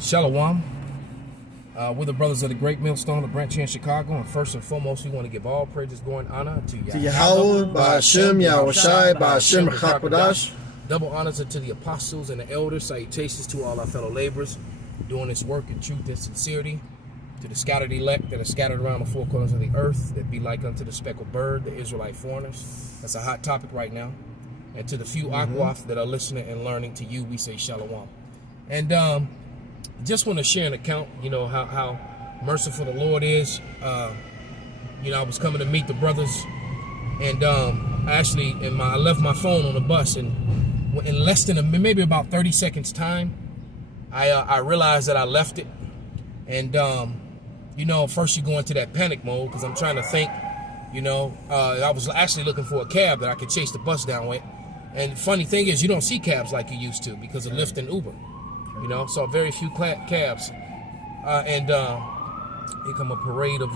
Shalom. We're the brothers of the Great Millstone of Branch here in Chicago, and first and foremost, we want to give all praises, glory, and honor to Yahweh, Ba'ashem, Yahushai, Ba'ashem, Chakodash. Double honors to the apostles and the elders. Salutations to all our fellow laborers doing this work in truth and sincerity. To the scattered elect that are scattered around the four corners of the earth, that be like unto the speckled bird, the Israelite foreigners. That's a hot topic right now. And to the few Akwaf that are listening and learning, to you, we say Shalom. And just want to share an account, how merciful the Lord is. I was coming to meet the brothers, and I left my phone on the bus, and in less than maybe about 30 seconds time, I realized that I left it. And first you go into that panic mode because I'm trying to think. I was actually looking for a cab that I could chase the bus down with. And funny thing is, you don't see cabs like you used to because of Lyft and Uber. Saw very few cabs. And here come a parade of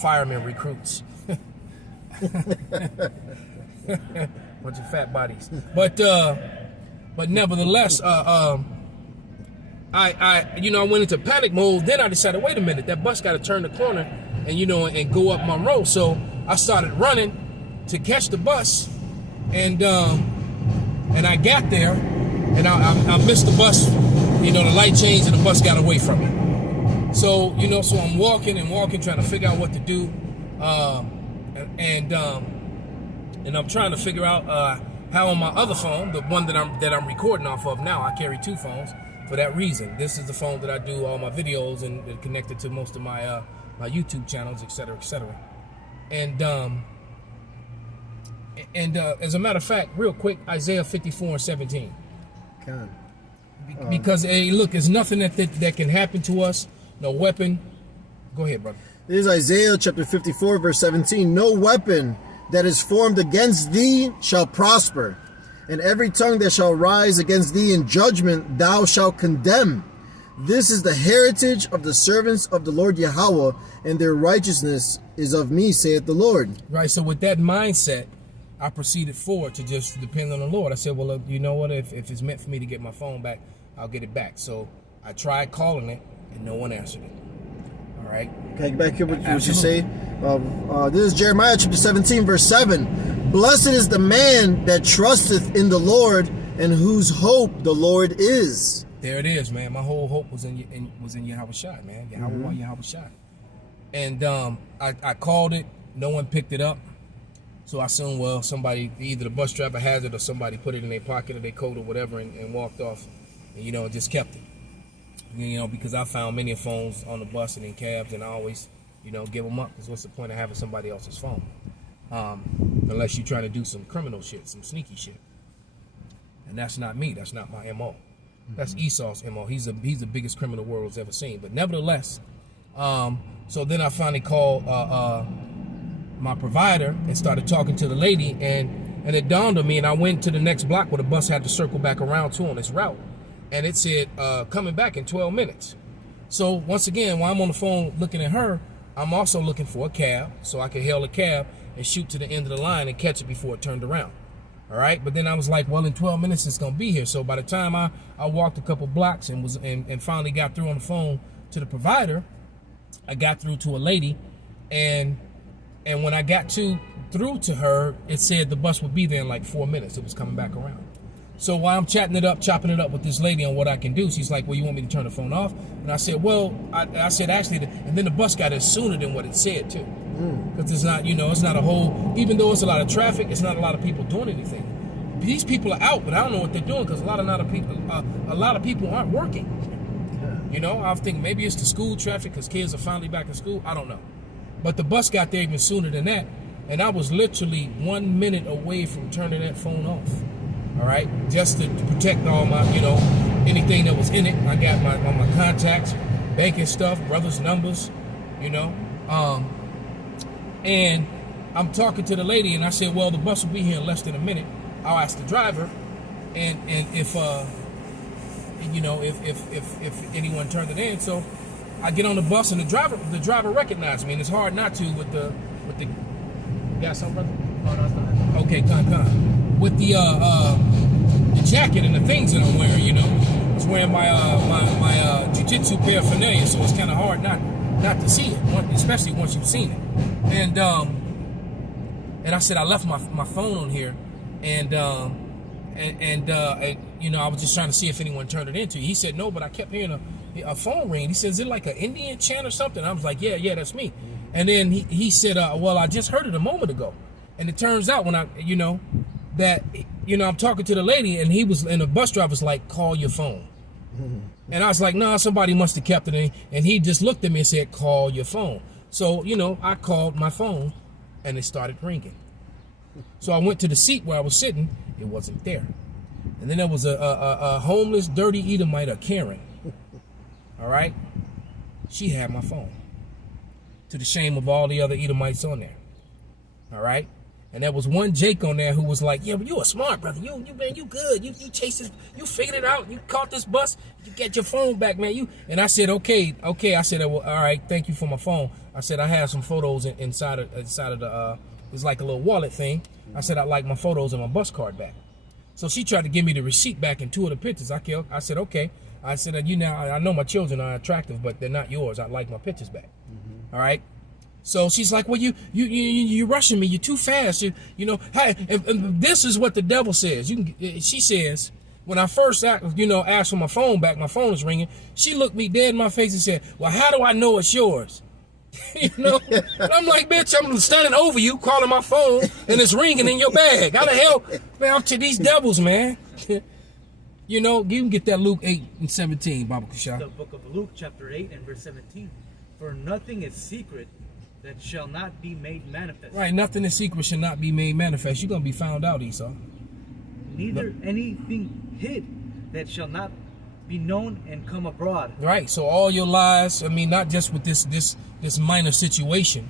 firemen recruits. Bunch of fat bodies. But nevertheless, I went into panic mode. Then I decided, wait a minute, that bus got to turn the corner and go up Monroe. So I started running to catch the bus, and I got there, and I missed the bus. The light changed and the bus got away from me. So so I'm walking, trying to figure out what to do, and I'm trying to figure out how on my other phone, the one that I'm recording off of now. I carry two phones. For that reason, this is the phone that I do all my videos and connected to most of my my YouTube channels, etc., etc. And as a matter of fact, real quick, Isaiah 54:17. Because look, there's nothing that can happen to us. No weapon. Go ahead, brother. This is Isaiah chapter 54, verse 17. No weapon that is formed against thee shall prosper. And every tongue that shall rise against thee in judgment thou shalt condemn. This is the heritage of the servants of the Lord Yahweh, and their righteousness is of me, saith the Lord. Right, so with that mindset, I proceeded forward to just depend on the Lord. I said, well, you know what, if it's meant for me to get my phone back, I'll get it back. So I tried calling it, and no one answered it. All right? Can I get back here what you say? This is Jeremiah chapter 17, verse 7. Blessed is the man that trusteth in the Lord, and whose hope the Lord is. There it is, man. My whole hope was in Yahushai, man. Yahushai. And I called it. No one picked it up. So I assumed, well, somebody, either the bus driver has it or somebody put it in their pocket or their coat or whatever and walked off and, just kept it. Because I found many phones on the bus and in cabs, and I always, give them up. Because what's the point of having somebody else's phone? Unless you're trying to do some criminal shit, some sneaky shit. And that's not me. That's not my MO. That's Esau's MO. He's the biggest criminal the world's ever seen. But nevertheless, so then I finally called my provider and started talking to the lady, and it dawned on me, and I went to the next block where the bus had to circle back around to on its route. And it said, coming back in 12 minutes. So once again, while I'm on the phone looking at her, I'm also looking for a cab so I could hail a cab and shoot to the end of the line and catch it before it turned around. All right, but then I was like, well, in 12 minutes it's gonna be here. So by the time I walked a couple blocks and finally got through on the phone to the provider, I got through to a lady, and when I got through to her, it said the bus would be there in like 4 minutes. It was coming back around. So while I'm chopping it up with this lady on what I can do, she's like, well, you want me to turn the phone off? And I said, well, I said, actually, and then the bus got there sooner than what it said, too. Because it's not, it's not a whole, even though it's a lot of traffic, it's not a lot of people doing anything. These people are out, but I don't know what they're doing because a lot of people aren't working. I think maybe it's the school traffic because kids are finally back in school. I don't know. But the bus got there even sooner than that. And I was literally 1 minute away from turning that phone off. All right, just to protect all my, anything that was in it. I got all my contacts, banking stuff, brothers' numbers, and I'm talking to the lady, and I said, well, the bus will be here in less than a minute. I'll ask the driver, and if anyone turned it in. So I get on the bus, and the driver recognized me, and it's hard not to with the. You got something, brother? Oh, no, it's not. Okay, con. With the jacket and the things that I'm wearing, was wearing my jiu-jitsu paraphernalia, so it's kind of hard not to see it, especially once you've seen it. And I said I left my phone on here, and you know, I was just trying to see if anyone turned it into. He said no, but I kept hearing a phone ring. He said, is it like an Indian chant or something? I was like, yeah, that's me. And then he said, well, I just heard it a moment ago. And it turns out when I'm talking to the lady, and the bus driver was like, call your phone. And I was like, no, somebody must have kept it. And he just looked at me and said, call your phone. So, you know, I called my phone, and it started ringing. So I went to the seat where I was sitting. It wasn't there. And then there was a homeless, dirty Edomite, a Karen. All right? She had my phone, to the shame of all the other Edomites on there. All right? And there was one Jake on there who was like, yeah, but you a smart brother. You good. You chased this, you figured it out. You caught this bus. You get your phone back, man. And I said, okay. I said, well, all right, thank you for my phone. I said, I have some photos inside of the, it's like a little wallet thing. I said, I'd like my photos and my bus card back. So she tried to give me the receipt back and 2 of the pictures. I said, okay. I said, I know my children are attractive, but they're not yours. I'd like my pictures back. All right. So she's like, well, you're rushing me. You're too fast. You know, hey, and this is what the devil says. She says, when I first asked for my phone back, my phone was ringing. She looked me dead in my face and said, well, how do I know it's yours? You know, and I'm like, bitch, I'm standing over you, calling my phone, and it's ringing in your bag. How the hell, man? I'm to these devils, man. You know, you can get that Luke 8:17, Baba Kusha. The book of Luke, chapter 8 and verse 17. For nothing is secret that shall not be made manifest. Right, nothing is secret shall not be made manifest. You're going to be found out, Esau. Neither anything hid that shall not be known and come abroad. Right, so all your lies, I mean, not just with this minor situation,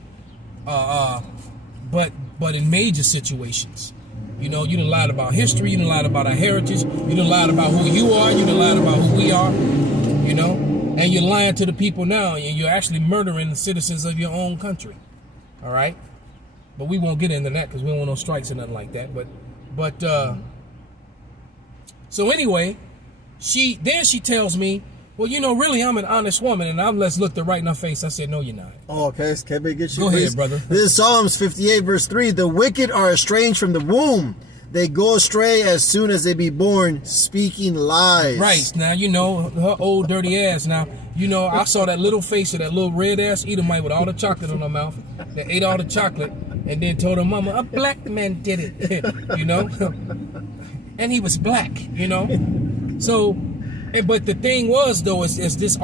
but in major situations. You know, you done lied about history, you done lied about our heritage, you done lied about who you are, you done lied about who we are, you know, and you're lying to the people now, and you're actually murdering the citizens of your own country. All right? But we won't get into that because we don't want no strikes or nothing like that. But so anyway, she tells me, well, you know, really, I'm an honest woman, and I'm let's look her right in her face. I said, no, you're not. Oh, okay. Can I get you? Go please? ahead, brother. This is Psalms 58, verse 3. The wicked are estranged from the womb. They go astray as soon as they be born, speaking lies. Right. Now, you know, her old dirty ass. Now, you know, I saw that little face of that little red ass Edomite with all the chocolate on her mouth that ate all the chocolate and then told her mama, a black man did it, you know. And he was black, you know. So, but the thing was, though, is this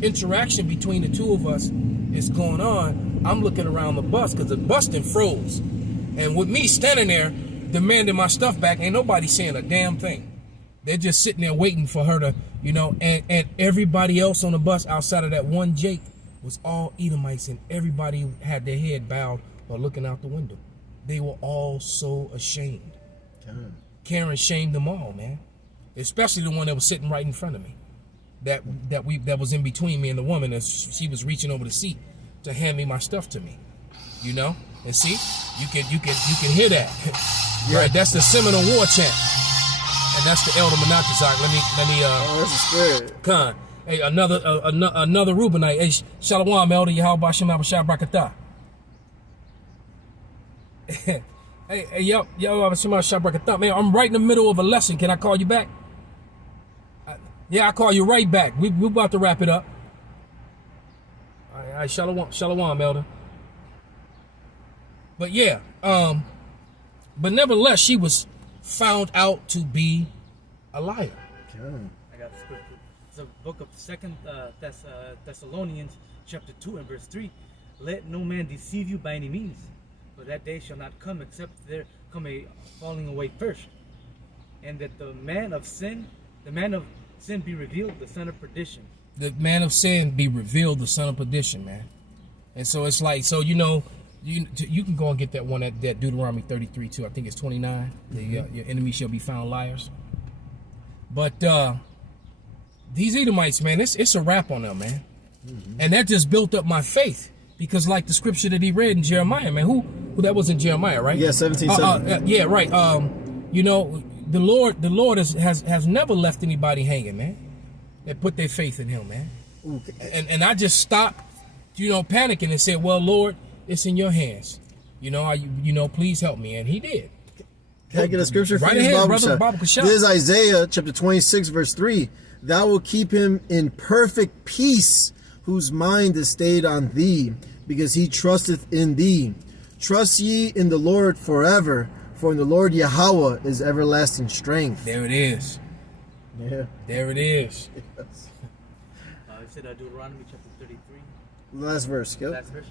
interaction between the two of us is going on. I'm looking around the bus because the bus then froze. And with me standing there demanding my stuff back, ain't nobody saying a damn thing. They're just sitting there waiting for her to, you know, and everybody else on the bus outside of that one Jake was all Edomites, and everybody had their head bowed or looking out the window. They were all so ashamed. Karen shamed them all, man. Especially the one that was sitting right in front of me. That was in between me and the woman, and she was reaching over the seat to hand me my stuff to me. You know? And see, you can hear that. Yeah. Right, that's the Seminole War chant. And that's the Elder Monatizak. Let me oh, that's the spirit. Khan. Hey, another Reubenite. Hey, Shalom, Elder Yahweh Shem Abashah Brakatah. Hey, yo, Shem Abashah Brakatah. Man, I'm right in the middle of a lesson. Can I call you back? Yeah, I'll call you right back. We're about to wrap it up. All right, Shalom, Elder. But yeah, but nevertheless, she was found out to be a liar. I got the scripture. It's the book of 2 Thessalonians, chapter 2 and verse 3. Let no man deceive you by any means, for that day shall not come except there come a falling away first, and that the man of sin be revealed, the son of perdition. The man of sin be revealed, the son of perdition, man. And so it's like, so you know, you can go and get that one at that Deuteronomy 33 too. I think it's 29. Mm-hmm. Your enemy shall be found liars. But these Edomites, man, it's a wrap on them, man. Mm-hmm. And that just built up my faith, because like the scripture that he read in Jeremiah, man, who that was in Jeremiah, right? Yeah, 17:7. Yeah, right. You know, the Lord has never left anybody hanging, man. and put their faith in him, man. Ooh. And I just stopped, panicking and said, well, Lord, it's in your hands. Please help me. And he did. Can I get a scripture for right you, ahead, Baba brother? This is Isaiah chapter 26, verse 3. Thou will keep him in perfect peace, whose mind is stayed on thee, because he trusteth in thee. Trust ye in the Lord forever, for in the Lord Yahweh is everlasting strength. There it is. Yeah. There it is. Yes. It said Deuteronomy chapter 33. Last verse, go. Last verse.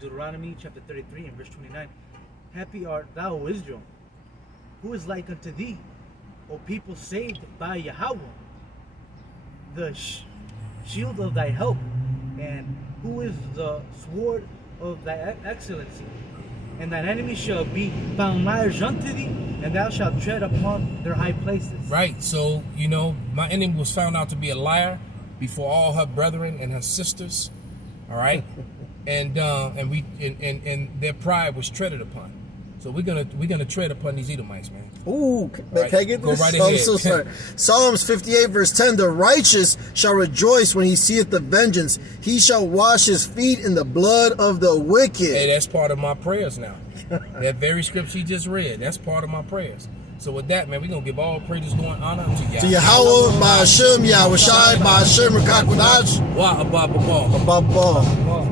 Deuteronomy chapter 33 and verse 29. Happy art thou, O Israel, who is like unto thee, O people saved by Yahweh, the shield of thy help, and who is the sword of thy excellency. And thine enemy shall be found liars unto thee, and thou shalt tread upon their high places. Right. So, my enemy was found out to be a liar before all her brethren and her sisters. All right. and their pride was treaded upon. So we're gonna tread upon these Edomites, man. Ooh, right. Can I get this? Go right ahead. I'm so sorry. Psalms 58 verse 10, the righteous shall rejoice when he seeth the vengeance. He shall wash his feet in the blood of the wicked. Hey, that's part of my prayers now. That very scripture he just read, that's part of my prayers. So with that, man, we're going to give all praises, glory, and honor unto Yahweh. To Yahweh, Ba'ashem, Yahweh Shai, Ba'ashem, Rakakwadash. Wa abba. Abba.